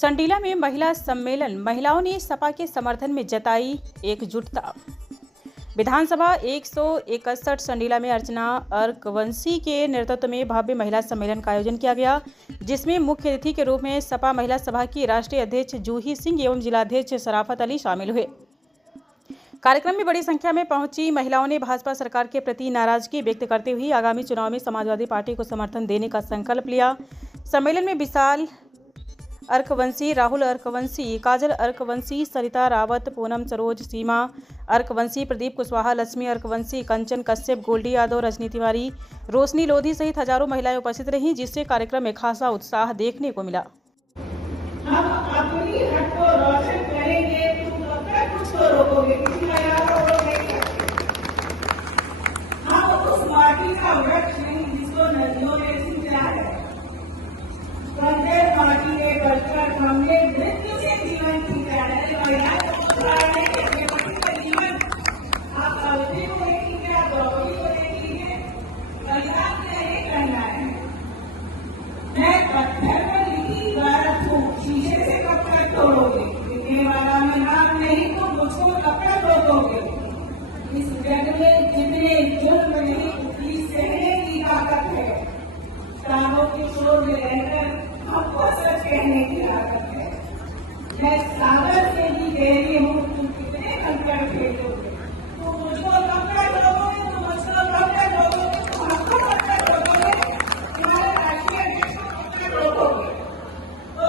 संडीला में महिला सम्मेलन, महिलाओं ने सपा के समर्थन में जताई एकजुटता। विधानसभा 161 संडीला में अर्चना अर्कवंशी के नेतृत्व में भव्य महिला सम्मेलन का आयोजन किया गया, जिसमें मुख्य अतिथि के रूप में सपा महिला सभा की राष्ट्रीय अध्यक्ष जूही सिंह एवं जिलाध्यक्ष सराफत अली शामिल हुए। कार्यक्रम में बड़ी संख्या में पहुंची महिलाओं ने भाजपा सरकार के प्रति नाराजगी व्यक्त करते हुए आगामी चुनाव में समाजवादी पार्टी को समर्थन देने का संकल्प लिया। सम्मेलन में विशाल अर्कवंशी, राहुल अर्कवंशी, काजल अर्कवंशी, सरिता रावत, पूनम सरोज, सीमा अर्कवंशी, प्रदीप कुशवाहा, लक्ष्मी अर्कवंशी, कंचन कश्यप, गोल्डी यादव, रजनी तिवारी, रोशनी लोधी सहित हजारों महिलाएं उपस्थित रहीं, जिससे कार्यक्रम में खासा उत्साह देखने को मिला। हम अपनी हक को रोशन करेंगे, तुम कब कुछ को रोकोगे, किसी का याद रोकोगे। हम उस माटी का वृक्ष नहीं जिसको नदियों ने सींचा है। बंजर माटी में बढ़कर हमने मृत्यु से जीवन सींचा है। जीवन आप अवधि को देखेंगे, आप द्रौपदी को देखेंगे, बलिदान का ये कहना है, मैं पत्थर पर लिखी इबारत हूँ, शीशे से कब तक तोड़ोगे, लिखने वाला मैं नाम नहीं तो मुझको कब तक रोकोगे। इस जग में जितने जुल्म नहीं उतनी सहने की ताकत है। किताबों के शोर में रहकर हमको सच कहने की आदत है। मैं सागर से भी गहरी हूँ, तुम कितने कंकड़ फेंकोगे, तुम मुझको कब तक रोकोगे, तुम मुझको कब तक रोकोगे, तुम हमको कब तक रोकोगे, तुम्हारे राष्ट्रीय अध्यक्ष को कब तक रोकोगे। तो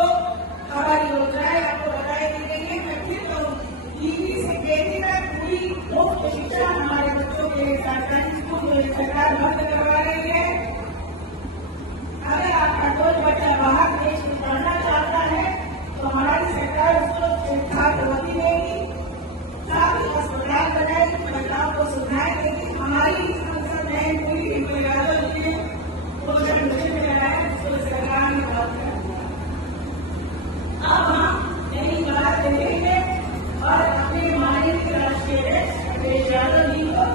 हमारी योजनाएं आपको बताई दी गई है। मैं फिर कहूँ, दीदी से बेटी तक पूरी मुफ्त शिक्षा हमारे बच्चों के लिए सरकारी स्कूल में सरकार बंद करवा रही है। अगर आपका कोई बच्चा बाहर देश में पढ़ना चाहता है तो हमारी सरकार उसको छात्रवृत्ति देगी, साथ ही अस्पताल बनाएगी, महिलाओं को सुविधाएं देगी। हमारी संसद में पूरी यादव जी ने भोजन मिशन कराया, जिसको सरकार ने बहुत कर दिया। अब हम नई बात देखेंगे और अपने माननीय राष्ट्रीय अध्यक्ष अखिलेश यादव जी को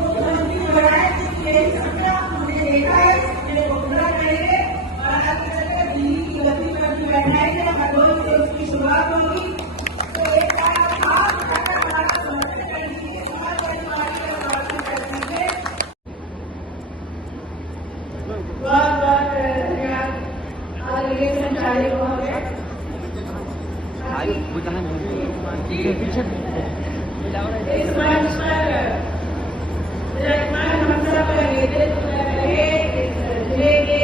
मुख्यमंत्री बनाए, यही सपना हमने देखा है, सपने को पूरा करेंगे और आगे चलकर दिल्ली की गति पर भी बैठाएंगे। हरदोई से उसकी शुरुआत होगी। तो एक बार आप हमारा समर्थन कर दीजिए, समाजवादी पार्टी का समर्थन कर दीजिए। बहुत बहुत धन्यवाद। आगे संचालित होंगे इस मंच पर विराजमान हम सब का नेतृत्व कर रहे जिले के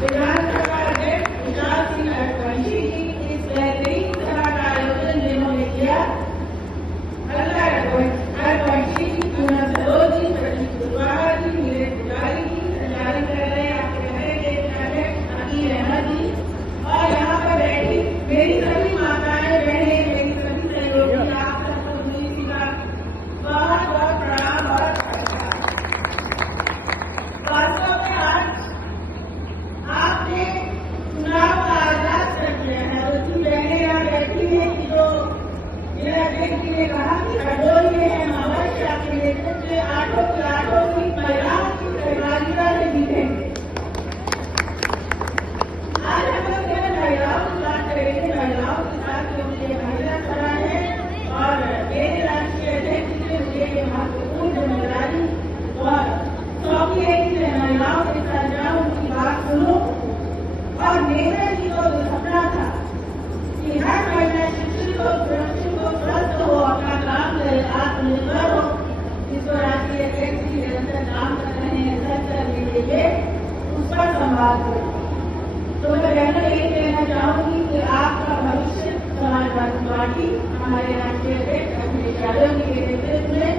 विधानसभा अध्यक्ष विशाल सिंह अर्कवंशी जी इस बेहतरीन सभा का आयोजन जिन्होंने किया, अर्कवंशी जी, पूनम सरोज जी, प्रदीप कुशवाहा जी, नीरज पुजारी जी, संचालन कर रहे आपके नए अध्यक्ष अकील अहमद जी और यहाँ पर बैठी मेरी सभी माताएं बहनें, मेरी सभी सहयोगी, आप सबको जी का बहुत बहुत प्रणाम और वास्तव में आज आपने चुनाव का आगाज कर दिया है। उसकी बहनें यहाँ बैठी हैं कि जो मेरा अध्यक्ष जी ने कहा कि हरदोई में हम अवश्य आपके नेतृत्व में आठों की महिलाओं की सहभागिता से जीतेंगे। आज हम लोग केवल महिलाओं की बात करेंगे, महिलाओं के साथ जो मुझे महिला खड़ा है और मेरे राष्ट्रीय अध्यक्ष जी से मुझे ये महत्वपूर्ण जिम्मेदारी और सौंपी है कि मैं महिलाओं के साथ जाऊं, उनकी बात सुनूं। और नेता जी को जो सपना था कि हर महिला शिक्षित हो, सुरक्षित हो, स्वस्थ हो, अपना काम करे, आत्मनिर्भर हो, जिसको राष्ट्रीय अध्यक्ष जी निरंतर काम कर रहे हैं सर करने के लिए, उस पर संवाद करें। तो मैं पहले ये कहना चाहूंगी कि आपका भविष्य समाजवादी पार्टी हमारे राष्ट्रीय अध्यक्ष अखिलेश यादव जी के नेतृत्व में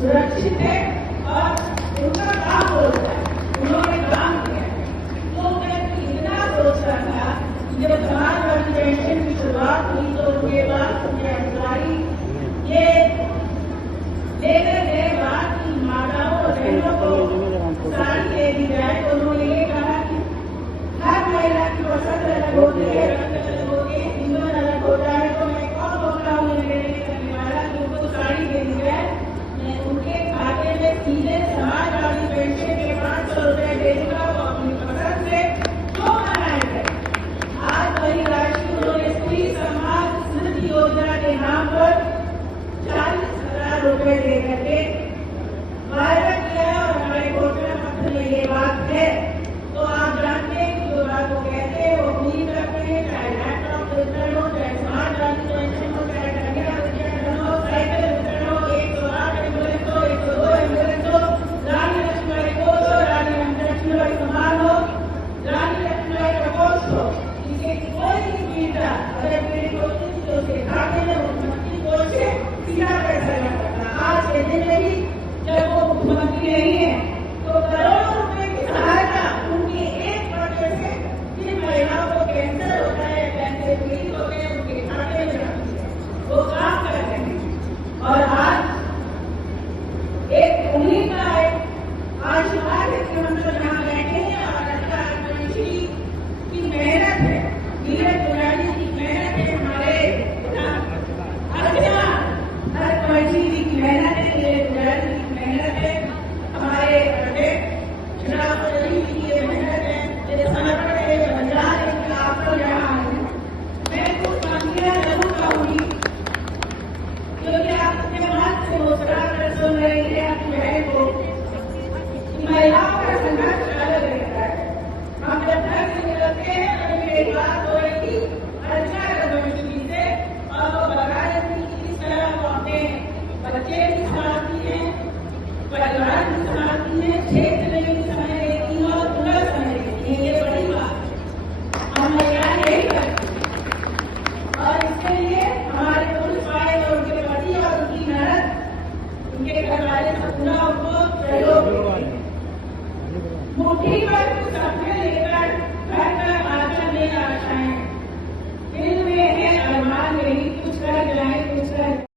सुरक्षित है और उनका काम होता है, उन्होंने काम किया। तो मैं इतना सोचता था कि जब समाजवादी पेंशन की शुरुआत हुई तो उसके बाद उनके अधिकारी ये लेकर गए बात की माताओं और बहनों को साड़ी दे दी जाए। तो उन्होंने ये कहा कि हर महिला की पसंद अलग होती है, रंग अलग होती है, जीवन अलग होता है। तो मैं कौन बोल रहा हूँ करने वाला कि उनको साड़ी दे दी जाए, मैं उनके खाते में सीधे सौभाग्य कि हम सब यहाँ बैठे हैं और डॉक्टर हरवंशी की मेहनत है, नीरज गुलाटी की मेहनत है, हमारे अर्चना हरवंशी जी की मेहनत है।